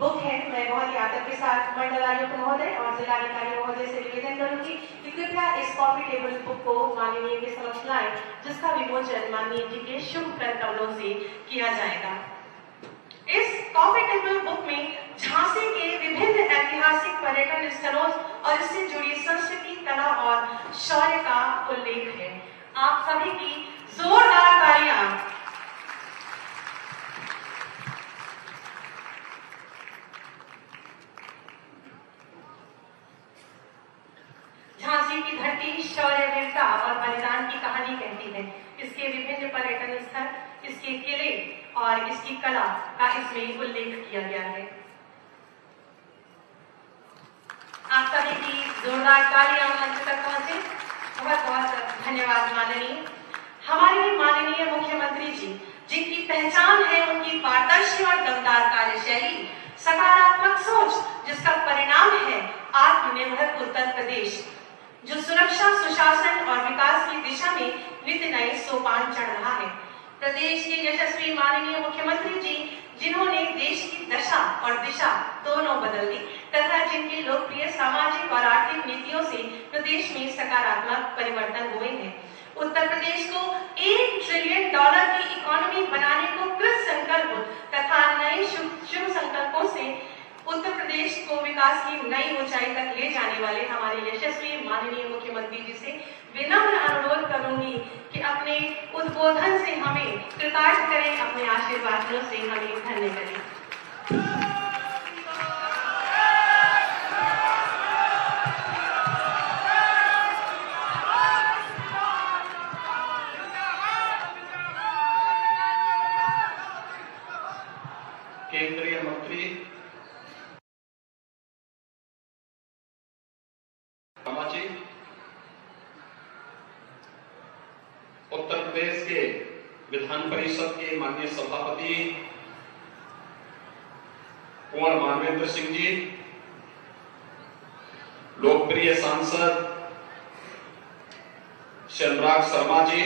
Book है। मैं बहुत ही आदर के साथ मंडलायुक्त महोदय और जिलाधिकारी महोदय से निवेदन करूंगी कि कृपया इस कॉफी टेबल बुक को माननीय के समक्ष लाएं, जिसका विमोचन माननीय जी के शुभ कर कमलों से किया जाएगा। इस कॉफी टेबल बुक में झांसी के विभिन्न ऐतिहासिक पर्यटन स्थलों और इससे जुड़ी संस्कृति, कला और शौर्य का उल्लेख है। आप सभी की जोरदार तालियां। झांसी की धरती शौर्य, वीरता और बलिदान की कहानी कहती है। इसके विभिन्न पर्यटन स्थल, इसके किले और इसकी कला का इसमें उल्लेख किया गया है। आप सभी की जोरदार तालियां मंच तक पहुंचे। बहुत बहुत धन्यवाद माननीय। हमारे माननीय मुख्यमंत्री जी, जिनकी पहचान है उनकी पारदर्शी और दमदार कार्यशैली, सकारात्मक सोच, जिसका परिणाम है आत्मनिर्भर उत्तर प्रदेश, जो सुरक्षा, सुशासन और विकास की दिशा में नित्य नए सोपान चढ़ रहा है। प्रदेश के यशस्वी माननीय मुख्यमंत्री जी, जिन्होंने देश की दशा और दिशा दोनों बदल दी तथा जिनकी लोकप्रिय सामाजिक और आर्थिक नीतियों से प्रदेश में सकारात्मक परिवर्तन हुए हैं। उत्तर प्रदेश को $1 ट्रिलियन की इकोनॉमी बनाने को कृत संकल्प तथा नए शुभ संकल्पों से उत्तर प्रदेश को विकास की नई ऊंचाई तक ले जाने वाले हमारे यशस्वी माननीय मुख्यमंत्री जी से विनम्र अनुरोध करूंगी कि अपने उद्बोधन से हमें कृतार्थ करें, अपने आशीर्वादों से हमें धन्य करें। केंद्रीय मंत्री जी, उत्तर प्रदेश के विधान परिषद के माननीय सभापति कुंवर मानवेंद्र सिंह जी, लोकप्रिय सांसद श्री अनुराग शर्मा जी,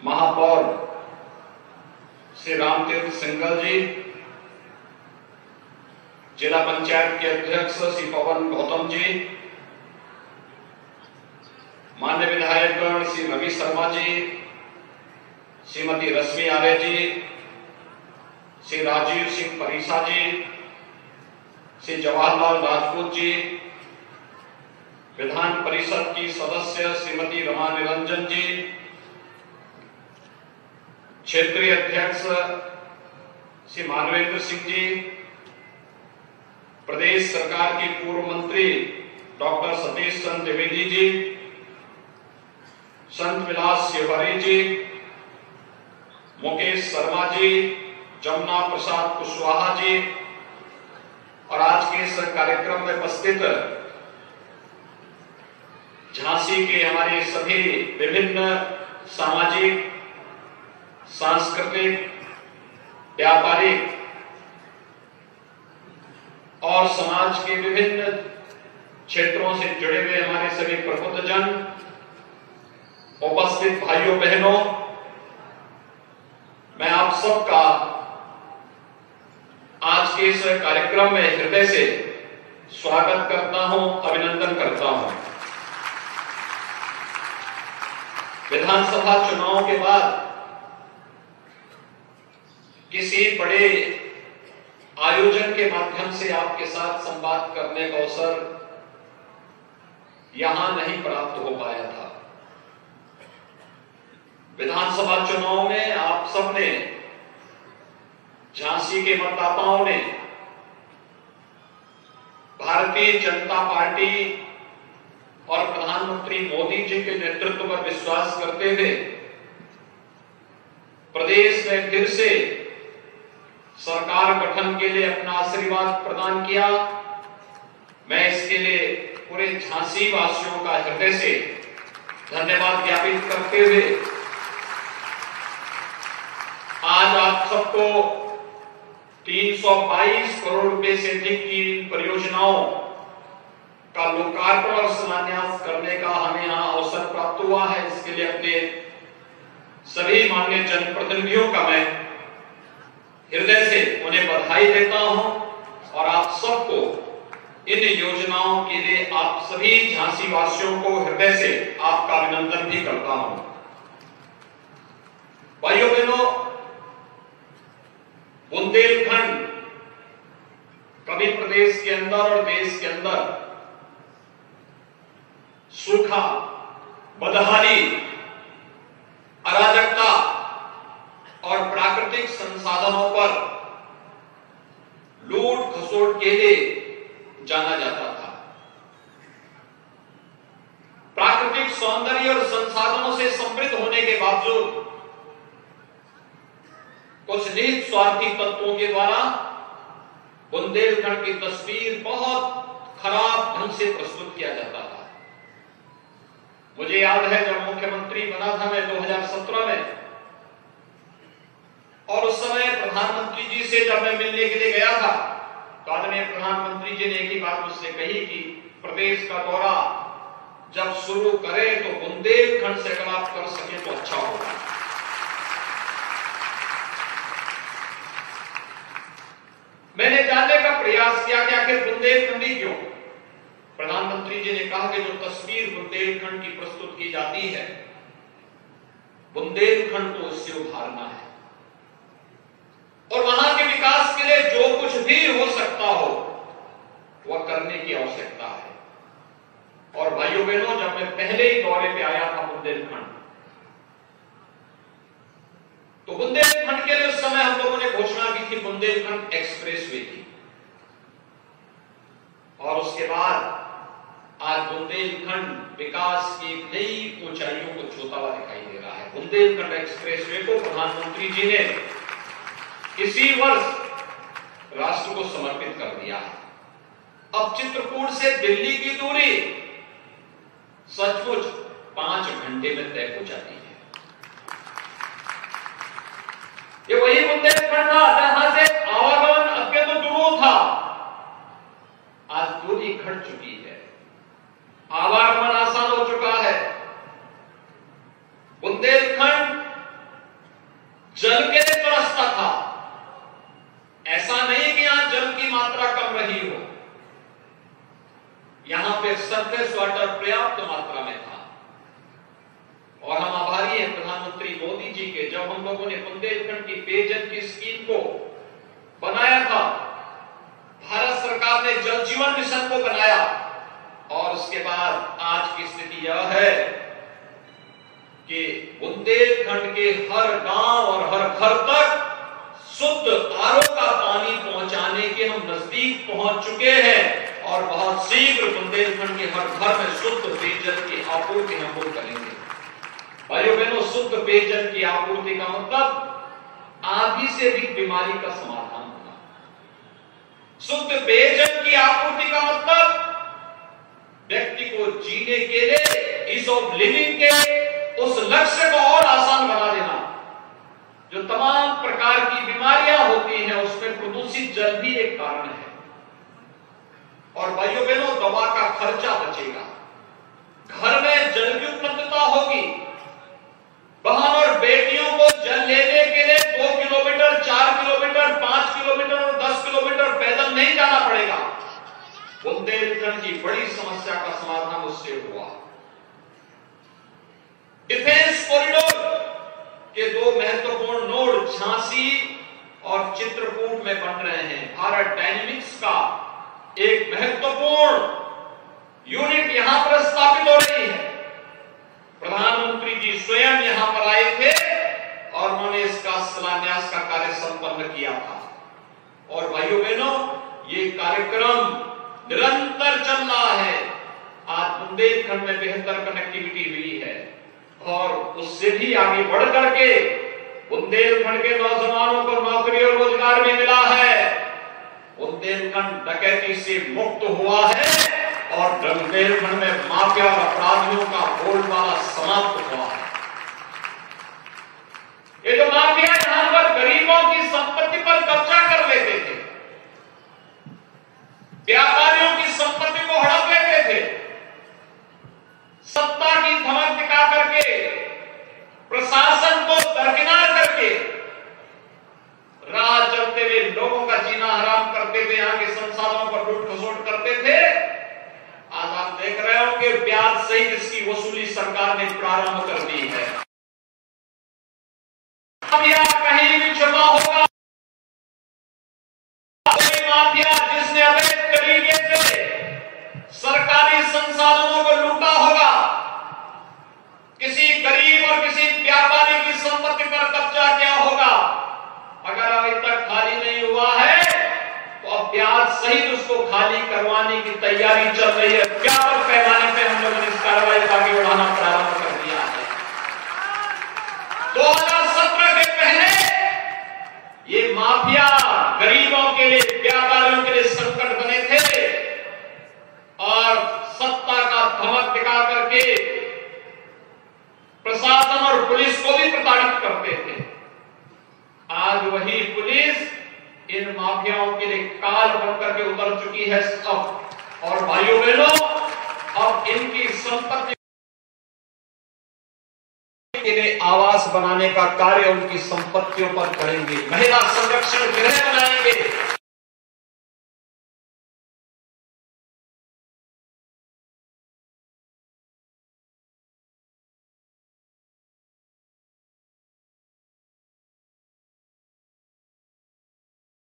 महापौर श्री रामतीर्थ सिंघल जी, जिला पंचायत के अध्यक्ष श्री पवन गौतम जी, मान्य विधायकगण श्री रवि शर्मा जी, श्रीमती रश्मि आर्य जी, श्री राजीव सिंह परिसा जी, श्री जवाहरलाल राजपूत जी, विधान परिषद की सदस्य श्रीमती रमा निरंजन जी, क्षेत्रीय अध्यक्ष श्री मानवेंद्र सिंह जी, प्रदेश सरकार की पूर्व मंत्री डॉक्टर सतीश चंद्र द्विवेदी जी, संत विलास शिवहरी जी, मुकेश शर्मा जी, जमुना प्रसाद कुशवाहा जी और आज के इस कार्यक्रम में उपस्थित झांसी के हमारे सभी विभिन्न सामाजिक, सांस्कृतिक, व्यापारिक और समाज के विभिन्न क्षेत्रों से जुड़े हुए हमारे सभी प्रबुद्धजन, उपस्थित भाइयों बहनों, मैं आप सबका आज के इस कार्यक्रम में हृदय से स्वागत करता हूं, अभिनंदन करता हूं। विधानसभा चुनाव के बाद किसी बड़े आयोजन के माध्यम से आपके साथ संवाद करने का अवसर यहां नहीं प्राप्त हो पाया था। विधानसभा चुनाव में आप सबने, झांसी के मतदाताओं ने भारतीय जनता पार्टी और प्रधानमंत्री मोदी जी के नेतृत्व पर विश्वास करते हुए प्रदेश में फिर से सरकार गठन के लिए अपना आशीर्वाद प्रदान किया। मैं इसके लिए पूरे झांसी वासियों का हृदय से धन्यवाद ज्ञापित करते हुए आज आप सबको 322 करोड़ रुपए से अधिक की परियोजनाओं का लोकार्पण और शिलान्यास करने का हमें यहाँ अवसर प्राप्त हुआ है। इसके लिए अपने सभी माननीय जनप्रतिनिधियों का मैं हृदय से उन्हें बधाई देता हूं और आप सबको इन योजनाओं के लिए आप सभी झांसी वासियों को हृदय से आपका अभिनंदन भी करता हूं। भाइयों बहनों, बुंदेलखंड कभी प्रदेश के अंदर और देश के अंदर सूखा, बदहाली, अराजकता और प्राकृतिक संसाधनों पर लूट खसोट के लिए जाना जाता था। प्राकृतिक सौंदर्य और संसाधनों से समृद्ध होने के बावजूद कुछ निहित स्वार्थी तत्वों के द्वारा बुंदेलखंड की तस्वीर बहुत खराब ढंग से प्रस्तुत किया जाता था। मुझे याद है जब मुख्यमंत्री बना था मैं 2017 में, और उस समय प्रधानमंत्री जी से जब मैं मिलने के लिए गया था तो आदरणीय प्रधानमंत्री जी ने एक ही बात मुझसे कही कि प्रदेश का दौरा जब शुरू करें तो बुंदेलखंड से अगर आप कर सकें तो अच्छा होगा। मैंने जानने का प्रयास किया कि आखिर बुंदेलखंडी क्यों। प्रधानमंत्री जी ने कहा कि जो तस्वीर बुंदेलखंड की प्रस्तुत की जाती है, बुंदेलखंड को उससे उभारना है और वहां के विकास के लिए जो कुछ भी हो सकता हो वह करने की आवश्यकता है। और भाइयों बहनों, जब मैं पहले ही दौरे पे आया था बुंदेलखंड, तो बुंदेलखंड के लिए उस समय हम लोगों ने घोषणा की थी बुंदेलखंड एक्सप्रेसवे की, और उसके बाद आज बुंदेलखंड विकास की नई ऊंचाइयों को छूता हुआ दिखाई दे रहा है। बुंदेलखंड एक्सप्रेसवे को प्रधानमंत्री जी ने इसी वर्ष राष्ट्र को समर्पित कर दिया है। अब चित्रकूट से दिल्ली की दूरी सचमुच 5 घंटे में तय हो जाती है। ये वही बुंदेलखंड था जहां से आवागमन अत्यंत दुरूह था, आज दूरी घट चुकी है, आवागमन आसान हो चुका है। बुंदेलखंड जल के लिए तरसता था, ऐसा नहीं कि यहां जल की मात्रा कम रही हो, यहां पे सरफेस वाटर पर्याप्त मात्रा में था। और हम आभारी हैं प्रधानमंत्री मोदी जी के, जब हम लोगों ने बुंदेलखंड की पेयजल की स्कीम को बनाया था, भारत सरकार ने जल जीवन मिशन को बनाया, और उसके बाद आज की स्थिति यह है कि बुंदेलखंड के हर गांव और हर घर तक शुद्ध आरओ का पानी पहुंचाने के हम नजदीक पहुंच चुके हैं, और बहुत शीघ्र बुंदेलखंड के हर घर में शुद्ध पेयजल की आपूर्ति हम लोग करेंगे। भाइयों बहनों, शुद्ध पेयजल की आपूर्ति का मतलब आधी से अधिक बीमारी का समाधान होना। शुद्ध पेयजल की आपूर्ति का मतलब व्यक्ति को जीने के लिए, ईज ऑफ लिविंग के उस लक्ष्य को और आसान बना देना। जो तमाम प्रकार की बीमारियां होती हैं उसमें प्रदूषित जल भी एक कारण है। और भाइयों बहनों, दवा का खर्चा बचेगा, घर में जल की उपलब्धता होगी, बहन और बेटियों को जल लेने के लिए 2 किलोमीटर, 4 किलोमीटर, 5 किलोमीटर और 10 किलोमीटर पैदल नहीं जाना पड़ेगा। बुंदेलखंड की बड़ी समस्या का समाधान उससे हुआ। डिफेंस कॉरिडोर के 2 महत्वपूर्ण नोड झांसी और चित्रकूट में बन रहे हैं। भारत डायनेमिक्स का एक महत्वपूर्ण यूनिट यहां पर स्थापित हो रही है। प्रधानमंत्री जी स्वयं यहां पर आए थे और उन्होंने इसका शिलान्यास का कार्य संपन्न किया था। और भाइयों बहनों, ये कार्यक्रम निरंतर चल रहा है। आज बुंदेलखंड में बेहतर कनेक्टिविटी हुई है, और उससे भी आगे बढ़ करके बुंदेलखंड के नौजवानों को नौकरी और रोजगार भी मिला है। बुंदेलखंड डकैती से मुक्त हुआ है, और बुंदेलखंड में माफिया और अपराधियों का बोलबाला समाप्त हुआ है। ये जो माफिया यहां पर गरीबों की संपत्ति पर कब्जा कर लेते थे, व्यापारियों की संपत्ति को हड़प लेते थे, सत्ता की धमक दिखा करके, प्रशासन को दरकिनार करके राह चलते हुए लोगों प्रारंभ कर दी है। माफिया कहीं भी छुपा होगा, कोई माफिया जिसने अवैध तरीके से सरकारी संसाधनों को लूटा होगा, किसी गरीब और किसी व्यापारी की संपत्ति पर कब्जा किया होगा, अगर अभी तक खाली नहीं हुआ है तो अब ब्याज सहित उसको खाली करवाने की तैयारी चल रही है। व्यापक पैमाने पे हम लोगों ने इस कार्रवाई को आगे बढ़ाना प्रारंभ कर दिया है। 2017 के पहले ये माफिया गरीबों के लिए, व्यापारियों के लिए संकट बने थे और सत्ता का धमक दिखा करके प्रशासन और पुलिस को भी प्रताड़ित करते थे। आज वही पुलिस इन माफियाओं के लिए काल बनकर के उतर चुकी है अब, और भाइयों बहनों, अब इनकी संपत्ति के लिए आवास बनाने का कार्य उनकी संपत्तियों पर करेंगे, महिला संरक्षण गृह बनाएंगे,